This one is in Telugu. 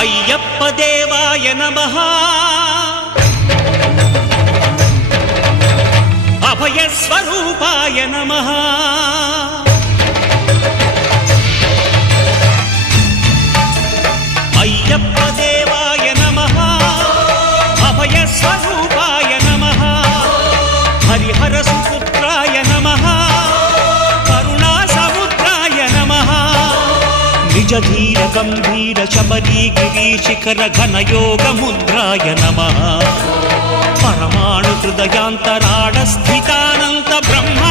అయ్యప్ప దేవాయ నమః అభయ స్వరూపాయ నమః అయ్యప్ప దేవాయ నమః అభయ స్వరూపాయ నమః హరిహర సుపుత్రాయ నమః కరుణా సముద్రాయ నమః నిజ ధీర గంభీర శబరీ గిరి శిఖర ఘన యోగ ముద్రాయ నమః పరమాణు హృదయాంతరాడ స్థితానంత బ్రహ్మ